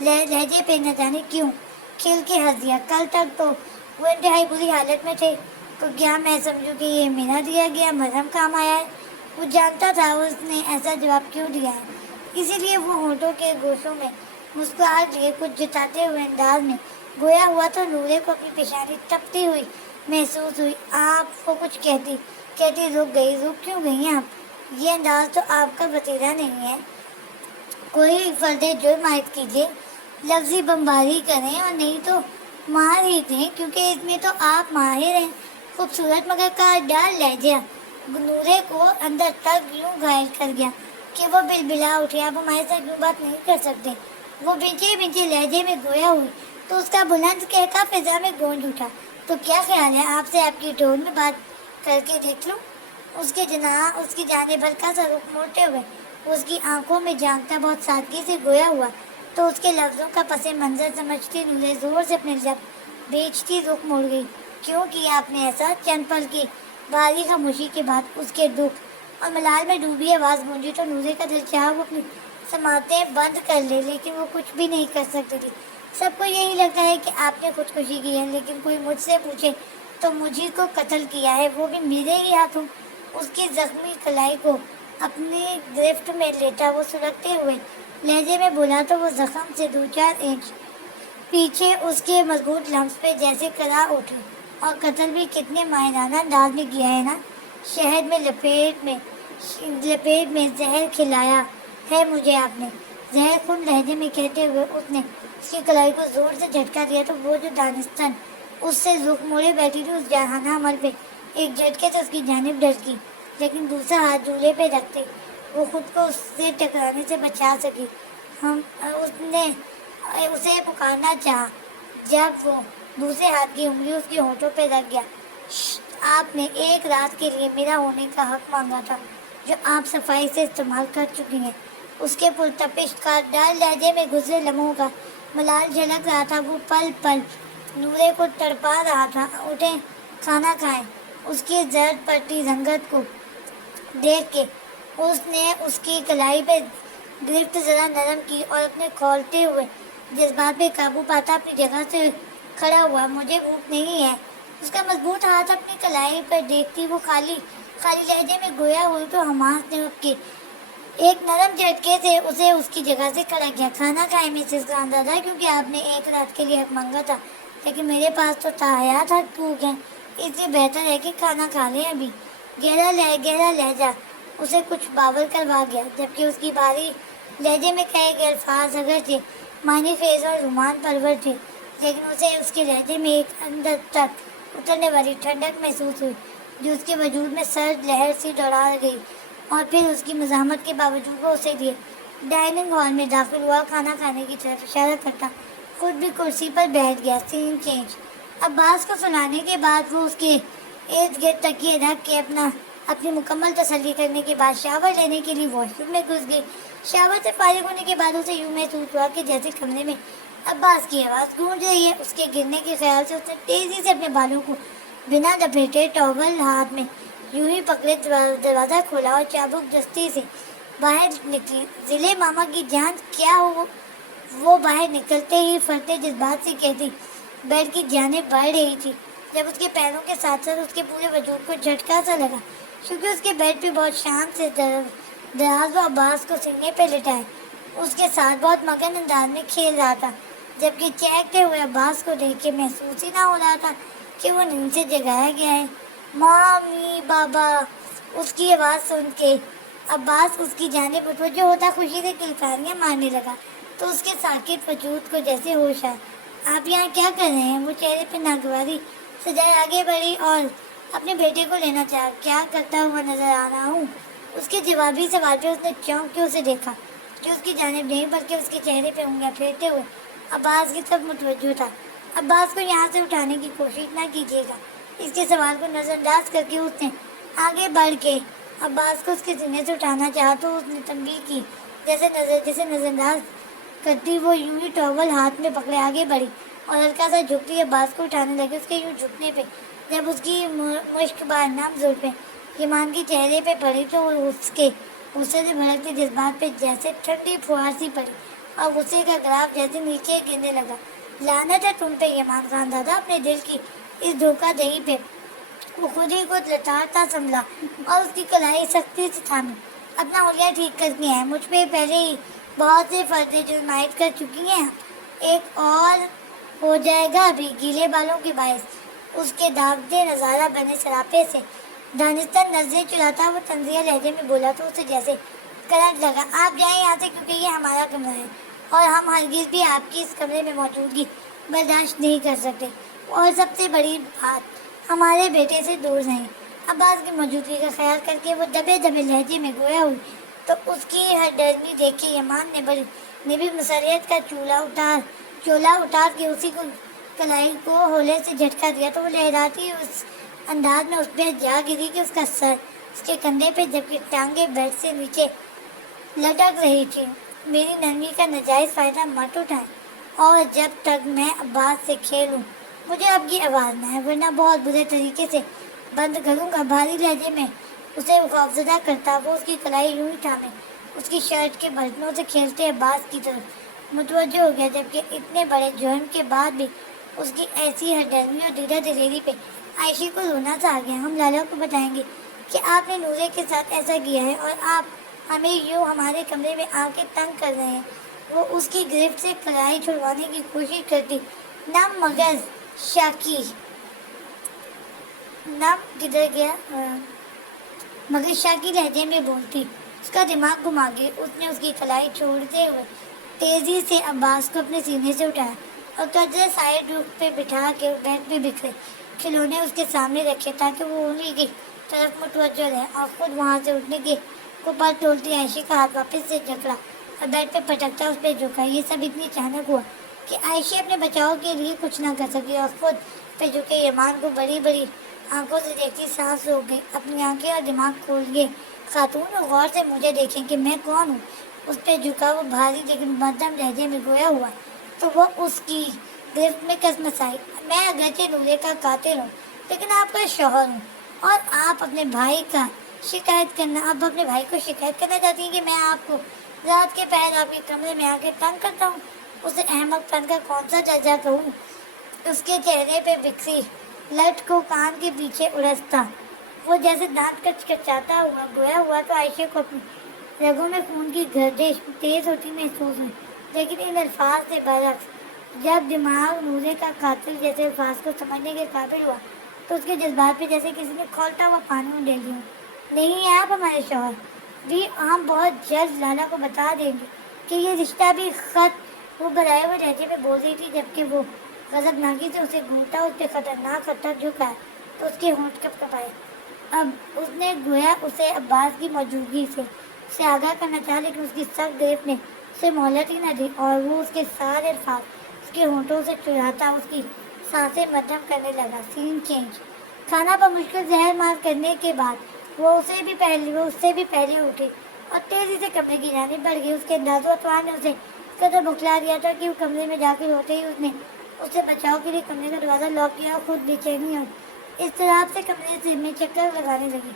لہجے پہ نہ جانے کیوں کھل کے ہنس دیا۔ کل تک تو وہ انتہائی بری حالت میں تھے، تو کیا میں سمجھوں کہ یہ میرا دیا گیا مرہم کام آیا ہے؟ وہ جانتا تھا اس نے ایسا جواب کیوں دیا ہے، اسی لیے وہ ہونٹوں کے گوشوں میں مسکراہٹ لیے کچھ جتاتے ہوئے انداز میں گویا ہوا تو نورے کو اپنی پیشانی تپتی ہوئی محسوس ہوئی۔ آپ کو کچھ کہتی رک گئی۔ رک کیوں گئی آپ؟ یہ انداز تو آپ کا وتیرا نہیں ہے۔ کوئی فرد جرم عائد کیجیے، لفظی بمباری کریں اور نہیں تو مار ہی دیں، کیونکہ اس میں تو آپ ماہر ہیں۔ خوبصورت مگر کارڈال لہجہ نورے کو اندر تک یوں گھائل کر گیا کہ وہ بلبلا اٹھی۔ آپ ہمارے ساتھ یوں بات نہیں کر سکتے۔ وہ بھینچے لہجے میں گویا ہوئی تو اس کا بلند کہکا فضا میں گونج اٹھا۔ تو کیا خیال ہے آپ سے آپ کی ٹون میں بات کر کے دیکھ لوں؟ اس کی جانب ہلکا سا رخ موڑتے ہوئے اس کی آنکھوں میں جھانکتا بہت سادگی سے گویا ہوا تو اس کے لفظوں کا پس منظر سمجھتی نورے زور سے اپنے لب بیچتی رخ موڑ گئی۔ کیوں کیا آپ نے ایسا؟ چند پل کی بھاری خاموشی کے بعد اس کے دکھ اور ملال میں ڈوبی آواز گونجی تو نورے کا دل چاہا وہ اپنی سماعتیں بند کر لے، لیکن وہ کچھ بھی نہیں کر سکتی تھی۔ سب کو یہی لگتا ہے کہ آپ نے خودکشی کی ہے، لیکن کوئی مجھ سے پوچھے تو مجھے کو قتل کیا ہے، وہ بھی میرے ہی ہاتھوں۔ اس کی زخمی کلائی کو اپنی گرفت میں لیتا وہ سلگتے ہوئے لہجے میں بولا تو وہ زخم سے 2-4 انچ پیچھے اس کے مضبوط لمس پہ جیسے کرا اٹھی۔ اور قتل بھی کتنے ماہرانہ انداز میں کیا ہے نا، شہد میں لپیٹ میں زہر کھلایا ہے مجھے آپ نے، زہر خون لہجے میں کہتے ہوئے اس نے اس کی کلائی کو زور سے جھٹکا دیا تو وہ جو دانستان اس سے رخ موڑے بیٹھی تھی اس جہانہ عمل پہ ایک جھٹکے سے اس کی جانب ڈھلکی، لیکن دوسرا ہاتھ جھولے پہ رکھتے وہ خود کو اس سے ٹکرانے سے بچا سکی۔ اس نے اسے پکارنا چاہا جب وہ دوسرے ہاتھ کی انگلی اس کے ہونٹوں پہ رکھ گیا۔ آپ نے ایک رات کے لیے میرا ہونے کا حق مانگا تھا جو آپ صفائی سے استعمال کر چکی ہیں۔ اس کے پرتپش کارڈال لہجے میں گزرے لمحوں کا ملال جھلک رہا تھا۔ وہ پل پل نورے کو تڑپا رہا تھا۔ اٹھیں کھانا کھائیں۔ اس کی زرد پڑتی رنگت کو دیکھ کے اس نے اس کی کلائی پہ گرفت ذرا نرم کی اور اپنے کھولتے ہوئے جذبات پہ قابو پاتا اپنی جگہ سے کھڑا ہوا۔ مجھے بھوک نہیں ہے۔ اس کا مضبوط ہاتھ اپنی کلائی پر دیکھتی وہ خالی لہجے میں گویا ہوئی تو حماس نے اٹھ کے ایک نرم جھٹکے سے اسے اس کی جگہ سے کھڑا کیا۔ کھانا کھائے مسز خاندادہ، کیونکہ آپ نے ایک رات کے لیے حق مانگا تھا، لیکن میرے پاس تو تاحیات حق بھوک ہے، اس لیے بہتر ہے کہ کھانا کھا لیں ابھی۔ گہرا لہجہ اسے کچھ باور کروا گیا، جبکہ اس کی بھاری لہجے میں کہے گئے الفاظ اگرچہ معنی خیز اور رومان پرور تھے، لیکن اسے اس کے لہجے میں ایک اندر تک اترنے والی ٹھنڈک محسوس ہوئی جو اس کے وجود میں سرد لہر سی دوڑا گئی۔ اور پھر اس کی مزاحمت کے باوجود وہ اسے لیے ڈائننگ ہال میں داخل ہوا، کھانا کھانے کی طرف اشارہ کرتا خود بھی کرسی پر بیٹھ گیا۔ سین چینج۔ عباس کو سلانے کے بعد وہ اس کے ارد گرد تکیے رکھ کے اپنی مکمل تسلی کرنے کے بعد شاور لینے کے لیے واش روم میں گھس گئی۔ شاور سے فارغ ہونے کے بعد اسے یوں محسوس ہوا کہ جیسے کمرے میں عباس کی آواز گونج رہی ہے۔ اس کے گرنے کے خیال سے اس نے تیزی سے اپنے بالوں کو بنا لپیٹے ٹاول ہاتھ میں یوں ہی پکڑے دروازہ کھولا اور چابک دستی سے باہر نکلی۔ ضلع ماما کی جان کیا ہو؟ وہ باہر نکلتے ہی فرتے جذبات سے کہتی بیڈ کی جانب بڑھ رہی تھی جب اس کے پیروں کے ساتھ ساتھ اس کے پورے وجود کو جھٹکا سا لگا، کیونکہ اس کے بیڈ پہ بہت شان سے دراز و عباس کو سینے پہ لٹائے اس کے ساتھ بہت مگن انداز میں کھیل رہا تھا، جبکہ چہکتے ہوئے عباس کو دیکھ کے محسوس ہی نہ ہو رہا تھا کہ وہ نیند سے جگایا گیا ہے۔ مامی بابا، اس کی آواز سن کے عباس اس کی جانب متوجہ ہوتا خوشی سے کلکاریاں مارنے لگا تو اس کے ساکت وجود کو جیسے ہوش آیا۔ آپ یہاں کیا کر رہے ہیں؟ وہ چہرے پہ ناگواری سجائے آگے بڑھی اور اپنے بیٹے کو لینا چاہا۔ کیا کرتا ہوا نظر آ رہا ہوں؟ اس کے جوابی سوال پہ اس نے چونک کے اسے دیکھا جو اس کی جانب نہیں بلکہ اس کے چہرے پہ انگلیاں پھیرتے ہوئے عباس کی طرف متوجہ تھا۔ عباس کو یہاں سے اٹھانے کی کوشش نہ کیجیے گا۔ اس کے سوال کو نظر انداز کر کے اس نے آگے بڑھ کے عباس کو اس کے سینے سے اٹھانا چاہا تو اس نے تنبیہ کی جیسے نظر انداز کرتی وہ یوں ہی ٹاول ہاتھ میں پکڑے آگے بڑھی اور ہلکا سا جھکتی عباس کو اٹھانے لگی۔ اس کے یوں جھکنے پہ جب اس کی مشک بار نم زلفیں ایمان کے چہرے پہ پڑی تو اس کے غصے سے بھڑکتے جذبات پہ جیسے ٹھنڈی پھوار سی پڑی اور غصے کا گراف جیسے نیچے گرنے لگا. لعنت ہے تم پہ یمان خان دادا, اپنے دل کی اس دھوکہ دہی پہ. وہ خود ہی کو لتاڑتا سنبھلا اور اس کی کلائی سختی سے تھامی. اپنا حلیہ ٹھیک کر کے ہیں, مجھ پہ پہلے ہی بہت سے فرضیں جرمائد کر چکی ہیں, ایک اور ہو جائے گا ابھی. گیلے بالوں کے باعث اس کے داغتے نظارہ بنے سراپے سے دانستہ نظریں چراتا وہ تنزیہ لہجے میں بولا تو اسے جیسے کرنٹ لگا. آپ جائیں یہاں سے, کیونکہ یہ ہمارا کمرہ ہے اور ہم ہرگز بھی آپ کی اس کمرے میں موجودگی برداشت نہیں کر سکتے. اور سب سے بڑی بات, ہمارے بیٹے سے دور رہیں. عباس کی موجودگی کا خیال کر کے وہ دبے دبے لہجے میں گویا ہوئی تو اس کی ہر ڈرمی دیکھ کے یمان نے بڑی نبی مسریت کا چولا اتار کے اسی کو کلائی کو ہولے سے جھٹکا دیا تو وہ لہراتی اس انداز میں اس پہ جا گری کہ اس کا سر اس کے کندھے پہ, جبکہ ٹانگیں بیڈ سے نیچے لٹک رہی تھی. میری نرمی کا ناجائز فائدہ مت اٹھائیں, اور جب تک میں عباس سے کھیلوں مجھے اب کی آواز نہ ہے, ورنہ بہت برے طریقے سے بند کروں گا. بھاری لہجے میں اسے خوفزدہ کرتا وہ اس کی کلائی یوں ہی تھامے اس کی شرٹ کے بٹنوں سے کھیلتے عباس کی طرف متوجہ ہو گیا, جبکہ اتنے بڑے جرم کے بعد بھی اس کی ایسی ہر ڈرمی اور دیدہ دلیری پہ عائشی کو رونا سا آ گیا. ہم لالا کو بتائیں گے کہ آپ نے نورے کے ساتھ ایسا کیا ہے, اور آپ ہمیں یوں ہمارے کمرے میں آ کے تنگ کر رہے ہیں. وہ اس کی گرفت سے کلائی چھڑوانے کی کوشش کرتی. نم مغز شاکی نم کدھر گیا مگر شاکی لہجے میں بولتی. اس کا دماغ گھما گئی. اس نے اس کی کلائی چھوڑتے ہوئے تیزی سے عباس کو اپنے سینے سے اٹھایا اور قدرے سائڈ روف پہ بٹھا کے بیڈ پہ بکھرے کھلونے اس کے سامنے رکھے تاکہ وہ انہیں کی طرف متوجہ رہے, اور خود وہاں سے اٹھنے کے اوپر ٹولتی عائشی کا ہاتھ واپس سے جکڑا اور بیڈ پہ پٹکتا اس پہ جھکا. یہ سب اتنی اچانک ہوا کہ عائشی اپنے بچاؤ کے لیے کچھ نہ کر سکی اور خود پہ جھکے یمان کو بڑی بڑی آنکھوں سے دیکھتی سانس روک گئی. اپنی آنکھیں اور دماغ کھولیے خاتون, اور غور سے مجھے دیکھیں کہ میں کون ہوں. اس پہ جھکا وہ بھاری لیکن مدھم لہجے میں گویا ہوا تو وہ اس کی گرفت میں کسمس آئی. میں اگرچہ نورے کا قاتل ہوں لیکن آپ کا شوہر ہوں, اور آپ اپنے بھائی کو شکایت کرنا چاہتی ہیں کہ میں آپ کو رات کے پہر آپ کے کمرے میں آ کے تنگ کرتا ہوں. اسے احمق پن کا کون سا درجہ کہوں. اس کے چہرے پہ بکھری لٹ کو کان کے پیچھے اڑستا وہ جیسے دانت کچکچاتا ہوا گویا ہوا تو عائشہ کو اپنی رگوں میں خون کی گردش تیز ہوتی محسوس ہوئی. لیکن ان الفاظ سے برعکس جب دماغ نورے کا قاتل جیسے الفاظ کو سمجھنے کے قابل ہوا تو اس کے جذبات پہ جیسے کسی نے کھولتا ہوا پانی ڈال دیا. نہیں آپ ہمارے شوہر بھی, ہم بہت جلد لالا کو بتا دیں گے کہ یہ رشتہ بھی خط. وہ برائے ہوئے لہجے میں بول رہی تھی جبکہ وہ غضبناکی سے اسے گھونٹا اس پہ خطرناک خطر جھکا ہے تو اس کے ہونٹ کپ کپائے. اب اس نے گویا اسے عباس کی موجودگی سے آگاہ کرنا چاہا, لیکن اس کی سخت گرفت نے اسے مہلت ہی نہ دی اور وہ اس کے سارے الفاظ اس کے ہونٹوں سے چراتا اس کی سانسیں مدھم کرنے لگا. سین چینج. کھانا بمشکل زہر مار کرنے کے بعد وہ اس سے بھی پہلے اٹھی اور تیزی سے کمرے کی جانب بڑھ گئی. اس کے انداز و اطوار نے اسے قدر بکھلا دیا تھا کہ وہ کمرے میں داخل ہوتے ہی اس نے اس سے بچاؤ کے لیے کمرے کا دروازہ لاک کیا اور خود بے چینی اور اضطراب سے کمرے سے میں چکر لگانے لگی.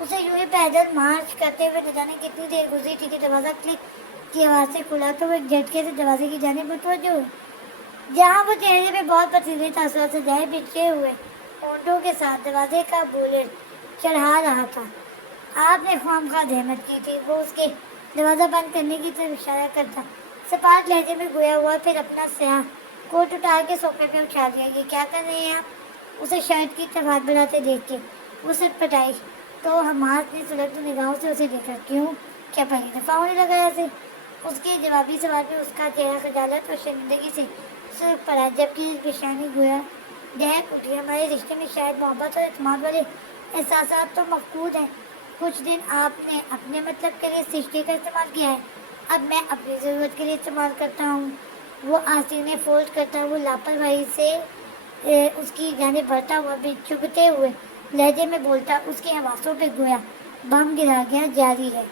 اسے یوں ہی پیدل مارچ کرتے ہوئے نہ جانے کتنی دیر گزری تھی کہ دروازہ کلک کی آواز سے کھلا تو وہ ایک جھٹکے سے دروازے کی جانب متوجہ ہوئی, جہاں وہ چہرے پہ بہت پتیلے تاثرات سے جائے بچھے ہوئے ہونٹوں کے ساتھ دروازے کا بولٹ چڑھا رہا تھا. آپ نے خواہ زحمت کی تھی. وہ اس کے دروازہ بند کرنے کی طرف اشارہ کرتا سپاٹ لہجے میں گویا ہوا, پھر اپنا سیاہ کوٹ اٹھا کے صوفے پہ اچھال دیا. یہ کیا کر رہے ہیں آپ؟ اسے شرٹ کی طرف ہاتھ بڑھاتے دیکھ کے وہ سٹ پٹائی تو حماس نے سلگتی نگاہوں سے اسے دیکھا. کیوں, کیا پہلی دفعہ ہونے لگا ایسے؟ اس کے جوابی سوال پہ اس کا چہرہ خجالت اور شرمندگی سے سرخ پڑا, جبکہ پیشانی گویا دہک اٹھی. ہمارے رشتے میں شاید محبت اور اعتماد والے احساسات تو مفقود ہیں. کچھ دن آپ نے اپنے مطلب کے لیے سشتے کا استعمال کیا ہے, اب میں اپنی ضرورت کے لیے استعمال کرتا ہوں. وہ آستینے فولڈ کرتا وہ لاپرواہی سے اس کی جانب بڑھتا ہوا بھی چبھتے ہوئے لہجے میں بولتا. اس کے حواسوں پہ گویا بم گرا گیا. جاری ہے.